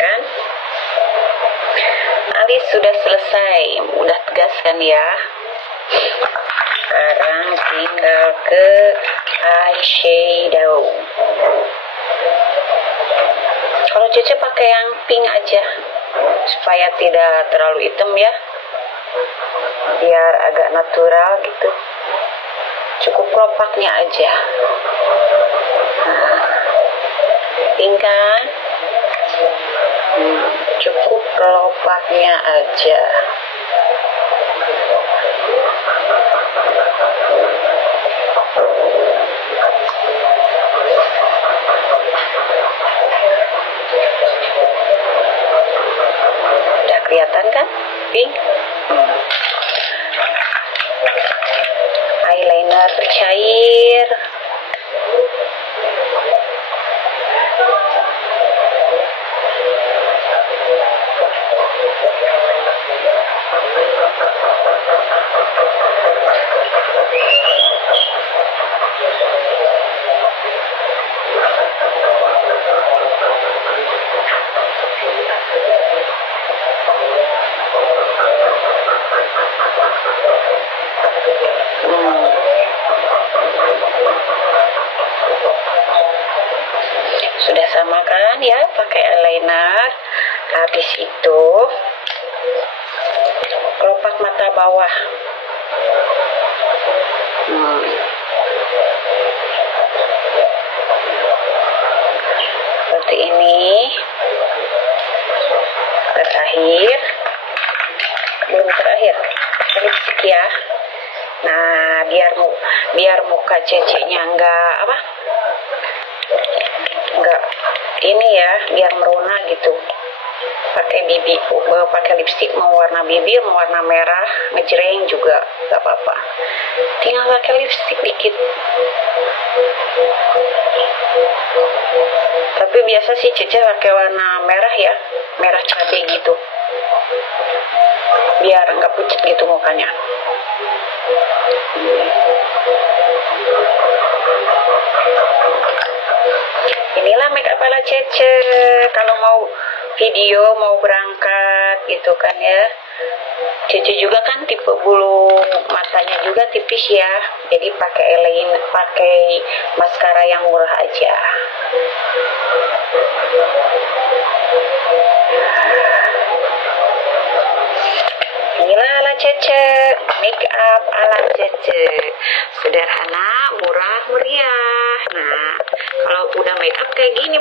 kan? Alis sudah selesai, udah tegas kan ya. Sekarang tinggal ke eyeshadow. Kalau Cece pakai yang pink aja supaya tidak terlalu hitam ya, biar agak natural gitu. Cukup kelopaknya aja. Nah, pink kan? Cukup kelopaknya aja. Udah kelihatan kan? Pink. Eyeliner cair. Sudah sama kan ya, pakai eyeliner. Habis itu kelopak mata bawah. Seperti ini. Terakhir, belum terakhir, lipstick ya. Nah, biar muka Cece-nya enggak ini ya, biar merona gitu. Pakai pakai lipstick mau warna bibir, mau warna merah, ngejreng juga nggak apa-apa. Tinggal pakai lipstick dikit. Tapi biasa sih Cece pakai warna merah ya, merah cabai gitu. Biar nggak pucat gitu mukanya. Inilah makeup ala Cece kalau mau video, mau berangkat gitu kan ya. Cece juga kan tipe bulu matanya juga tipis ya, jadi pakai maskara yang murah aja. Inilah ala Cece, makeup ala Cece, sederhana, murah, meriah. Nah, kalau udah makeup kayak gini